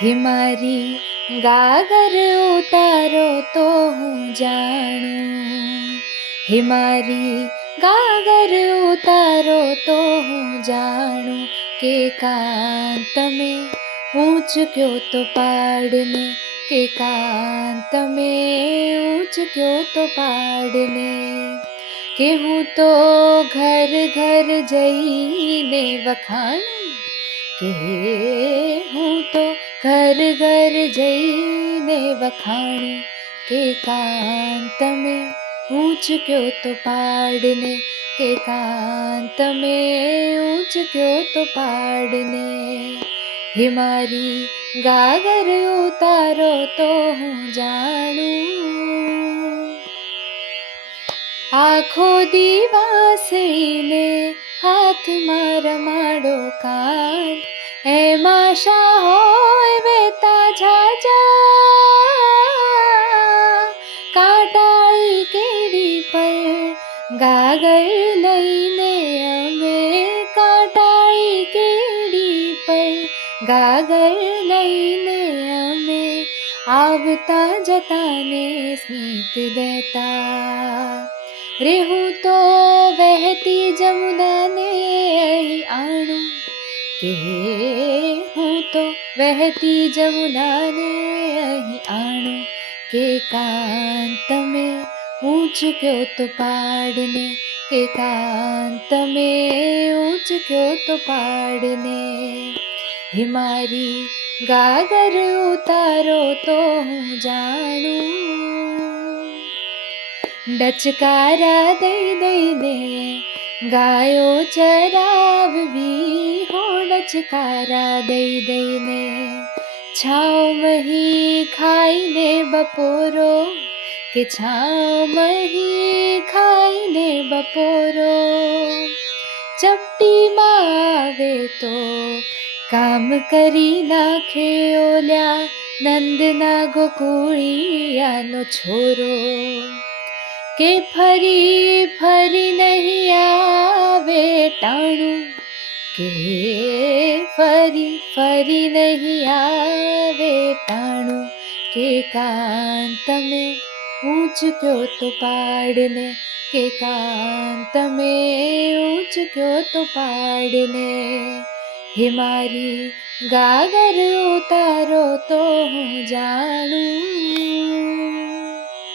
હે મારી ગાગર ઉતારો તો હું જાણું, હે મારી ગાગર ઉતારો તો હું જાણું કે કાંત મેં ऊंच क्यों तो पाड़ने, के कांत में ऊंच क्यों तो पाड़ने, के हूँ तो घर घर जईने वखाणूं, के हूँ तो घर घर जईने वखाणूं के कांत में ऊंच क्यों तो पाड़ने, के कांत में ऊंच क्यों तो पाड़ने, हे मारी गागर उतारो तो હું જાણું, આખો દિવાસળીને હાથમાં રમાડો કાન, એમાં શા હોય વેતા ઝાઝા, કાંટાળી કેડી પર ગાગર લઈને અમે, કાંટાળી કેડી પર ગાગર લઈને અમે, આવતા જતાને સ્મિત દેતા, રેહું તો વહેતી જમુનાને અહીં આણું, કે હું તો વહેતી જમુનાને અહીં આણું, કે કાંત મેં ऊंच क्यों तो पाड़ने, के कांत में ऊंच क्यों तो पाड़ने, हे मारी गागर उतारो तो હું જાણું, ડચકારા દઈ દઈને ગાયો ચરાવવી, હો ડચકારા દઈ દઈને છાવ મહી ખાઈને બપોરો, કે છાવ મહી ખાઈને બપોરો, ચપટીમાં આવે તો કામ કરી નાખે ઓલ્યા નંદના ગોકુળિયાનો છોરો, કે ફરી ફરી નહીં આવે ટાણું, કે ફરી ફરી નહીં આવે ટાણું, કે કાંત મેં ऊंच क्यों तो पाड़ने, के कांत में ऊंच क्यों तो पाड़ने, हे मारी गागर उतारो तो હું જાણું।